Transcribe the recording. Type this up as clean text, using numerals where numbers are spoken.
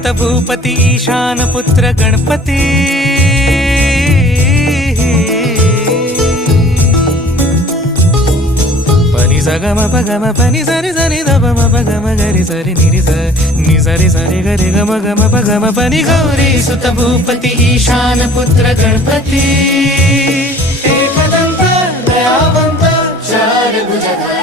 सुत भूपती ईशान पुत्र गणपती पनि सगम पगम पनि सरि सरि ध म पगम गरि सरि नि सरि सरि गरि गम गम पगम पनि गौरी सुत भूपती ईशान पुत्र गणपती एकदंत दयावंत चार भुजधारी